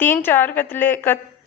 3-4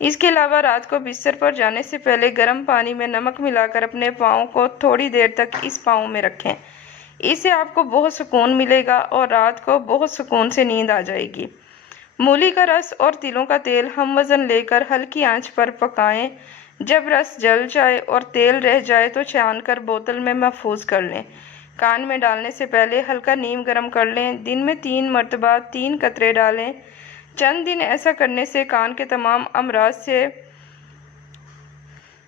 اس کے علاوہ رات کو بستر پر جانے سے پہلے گرم پانی میں نمک ملا کر اپنے پاؤں کو تھوڑی دیر تک اس پاؤں میں رکھیں۔ اس سے آپ کو بہت سکون ملے گا اور رات کو بہت سکون سے نیند آ جائے گی۔ مولی کا رس اور تلوں کا تیل ہم وزن لے کر ہلکی آنچ پر پکائیں۔ جب رس جل جائے اور تیل رہ جائے تو چھان کر بوتل میں محفوظ کر لیں۔ کان میں ڈالنے سے پہلے ہلکا نیم گرم کر لیں۔ دن میں 3 مرتبہ 3 قطرے ڈالیں۔ چند دن ایسا کرنے سے کان کے تمام امراض سے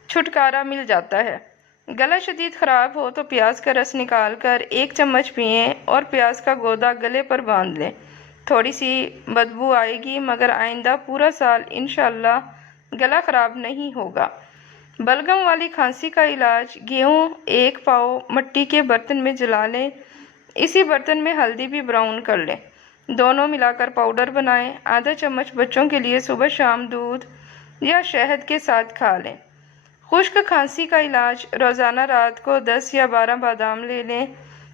چھٹکارا مل جاتا ہے۔ گلا شدید خراب ہو تو پیاز کا رس نکال کر 1 چمچ پئیں اور پیاز کا گودا گلے پر باندھ لیں۔ تھوڑی سی بدبو آئے گی مگر آئندہ پورا سال انشاءاللہ گلا خراب نہیں ہوگا۔ بلغم والی کھانسی کا علاج: گیہوں 1 پاؤ مٹی کے برتن میں جلا لیں۔ اسی برتن میں ہلدی بھی براؤن کر لیں۔ دونوں ملا کر پاؤڈر بنائیں۔ آدھا چمچ بچوں کے لیے صبح شام دودھ یا شہد کے ساتھ کھا لیں۔ خشک کھانسی کا علاج: روزانہ رات کو 10 یا 12 بادام لے لیں۔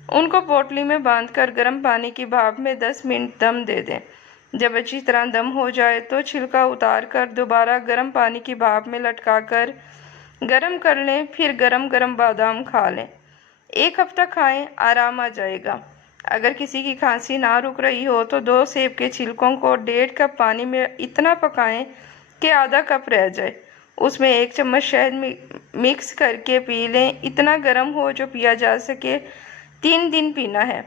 ان کو پوٹلی میں باندھ کر گرم پانی کی بھاپ میں 10 منٹ دم دے دیں۔ جب اچھی طرح دم ہو جائے تو چھلکا اتار کر دوبارہ گرم پانی کی بھاپ میں لٹکا کر گرم کر لیں، پھر گرم گرم بادام کھا لیں۔ 1 ہفتہ کھائیں، آرام آ جائے گا۔ اگر کسی کی کھانسی نہ رک رہی ہو تو 2 سیب کے چھلکوں کو 1.5 کپ پانی میں اتنا پکائیں کہ آدھا کپ رہ جائے۔ اس میں 1 چمچ شہد مکس کر کے پی لیں۔ اتنا گرم ہو جو پیا جا سکے۔ 3 دن پینا ہے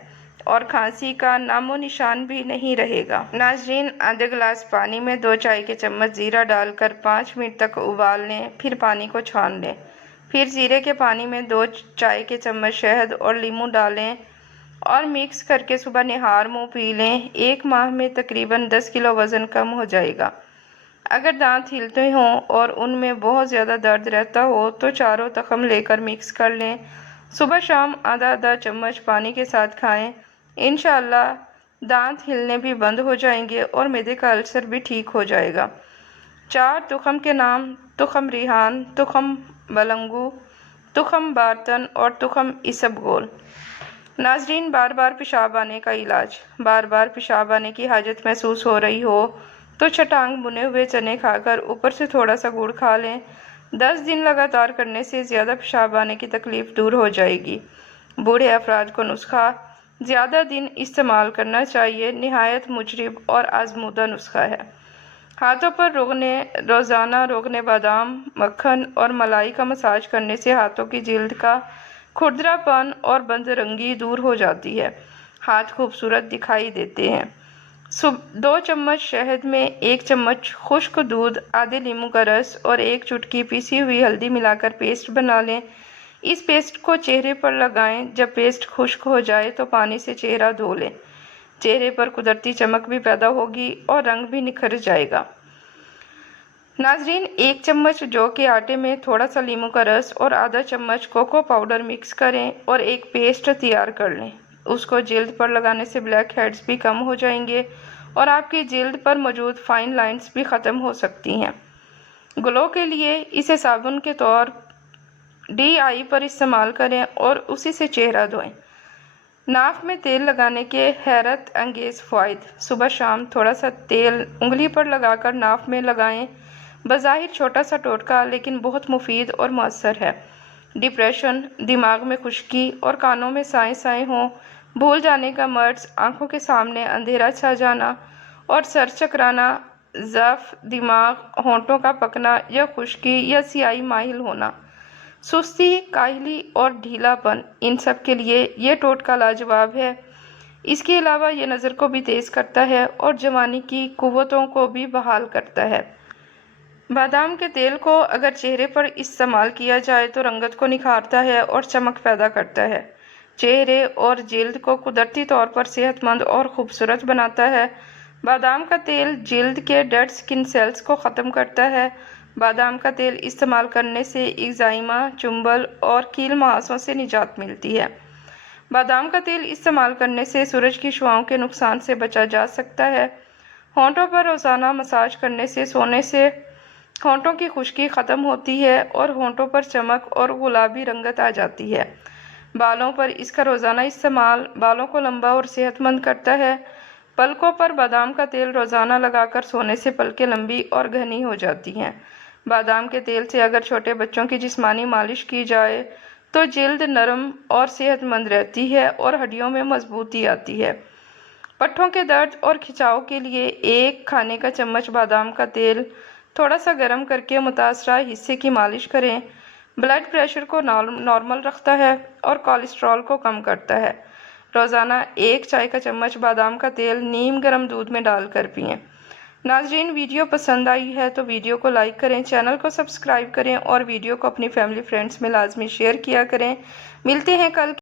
اور کھانسی کا نام و نشان بھی نہیں رہے گا۔ ناظرین، آدھے گلاس پانی میں 2 چائے کے چمچ زیرہ ڈال کر 5 منٹ تک ابال لیں، پھر پانی کو چھان لیں۔ پھر زیرے کے پانی میں 2 چائے کے چمچ شہد اور لیموں ڈالیں اور مکس کر کے صبح نہار منہ پی لیں۔ 1 ماہ میں تقریباً 10 کلو وزن کم ہو جائے گا۔ اگر دانت ہلتے ہوں اور ان میں بہت زیادہ درد رہتا ہو تو چاروں تخم لے کر مکس کر لیں۔ صبح شام آدھا آدھا چمچ پانی کے ساتھ کھائیں۔ انشاءاللہ دانت ہلنے بھی بند ہو جائیں گے اور معدے کا السر بھی ٹھیک ہو جائے گا۔ 4 تخم کے نام: تخم ریحان، تخم بلنگو، تخم بارتن اور تخم اسب گول۔ ناظرین، بار بار پیشاب آنے کا علاج: بار بار پیشاب آنے کی حاجت محسوس ہو رہی ہو تو چھٹانگ بھنے ہوئے چنے کھا کر اوپر سے تھوڑا سا گڑ کھا لیں۔ 10 دن لگاتار کرنے سے زیادہ پیشاب آنے کی تکلیف دور ہو جائے گی۔ بوڑھے افراد کو نسخہ زیادہ دن استعمال کرنا چاہیے۔ نہایت مجرب اور آزمودہ نسخہ ہے۔ ہاتھوں پر روزانہ روغن بادام، مکھن اور ملائی کا مساج کرنے سے ہاتھوں کی جلد کا کھردرا پن اور بند رنگی دور ہو جاتی ہے۔ ہاتھ خوبصورت دکھائی دیتے ہیں۔ 2 چمچ شہد میں 1 چمچ خشک دودھ، آدھے لیموں کا رس اور 1 چٹکی پیسی ہوئی ہلدی ملا کر پیسٹ بنا لیں۔ اس پیسٹ کو چہرے پر لگائیں۔ جب پیسٹ خشک ہو جائے تو پانی سے چہرہ دھو لیں۔ چہرے پر قدرتی چمک بھی پیدا ہوگی اور رنگ بھی نکھر جائے گا۔ ناظرین، 1 چمچ جو کے آٹے میں تھوڑا سا لیموں کا رس اور آدھا چمچ کوکو پاؤڈر مکس کریں اور ایک پیسٹ تیار کر لیں۔ اس کو جلد پر لگانے سے بلیک ہیڈز بھی کم ہو جائیں گے اور آپ کی جلد پر موجود فائن لائنز بھی ختم ہو سکتی ہیں۔ گلو کے لیے اسے صابن کے طور ڈی آئی پر استعمال کریں اور اسی سے چہرہ دھوئیں۔ ناک میں تیل لگانے کے حیرت انگیز فوائد: صبح شام تھوڑا سا تیل انگلی پر لگا کر ناک میں لگائیں۔ بظاہر چھوٹا سا ٹوٹکا لیکن بہت مفید اور مؤثر ہے۔ ڈپریشن، دماغ میں خشکی اور کانوں میں سائیں سائیں ہوں، بھول جانے کا مرض، آنکھوں کے سامنے اندھیرا چھا جانا اور سر چکرانا، ضعف دماغ، ہونٹوں کا پکنا یا خشکی یا سیاہی مائل ہونا، سستی، کاہلی اور ڈھیلا پن، ان سب کے لیے یہ ٹوٹکا لاجواب ہے۔ اس کے علاوہ یہ نظر کو بھی تیز کرتا ہے اور جوانی کی قوتوں کو بھی بحال کرتا ہے۔ بادام کے تیل کو اگر چہرے پر استعمال کیا جائے تو رنگت کو نکھارتا ہے اور چمک پیدا کرتا ہے۔ چہرے اور جلد کو قدرتی طور پر صحت مند اور خوبصورت بناتا ہے۔ بادام کا تیل جلد کے ڈیڈ سکن سیلز کو ختم کرتا ہے۔ بادام کا تیل استعمال کرنے سے ایگزائما، چنبل اور کیل مہاسوں سے نجات ملتی ہے۔ بادام کا تیل استعمال کرنے سے سورج کی شعاؤں کے نقصان سے بچا جا سکتا ہے۔ ہونٹوں پر روزانہ مساج کرنے سے سونے سے ہونٹوں کی خشکی ختم ہوتی ہے اور ہونٹوں پر چمک اور گلابی رنگت آ جاتی ہے۔ بالوں پر اس کا روزانہ استعمال بالوں کو لمبا اور صحت مند کرتا ہے۔ پلکوں پر بادام کا تیل روزانہ لگا کر سونے سے پلکیں لمبی اور گھنی ہو جاتی ہیں۔ بادام کے تیل سے اگر چھوٹے بچوں کی جسمانی مالش کی جائے تو جلد نرم اور صحت مند رہتی ہے اور ہڈیوں میں مضبوطی آتی ہے۔ پٹھوں کے درد اور کھچاؤ کے لیے 1 کھانے کا چمچ بادام کا تیل تھوڑا سا گرم کر کے متاثرہ حصے کی مالش کریں۔ بلڈ پریشر کو نارمل رکھتا ہے اور کولیسٹرول کو کم کرتا ہے۔ روزانہ 1 چائے کا چمچ بادام کا تیل نیم گرم دودھ میں ڈال کر پئیں۔ ناظرین، ویڈیو پسند آئی ہے تو ویڈیو کو لائک کریں، چینل کو سبسکرائب کریں اور ویڈیو کو اپنی فیملی فرینڈز میں لازمی شیئر کیا کریں۔ ملتے ہیں کل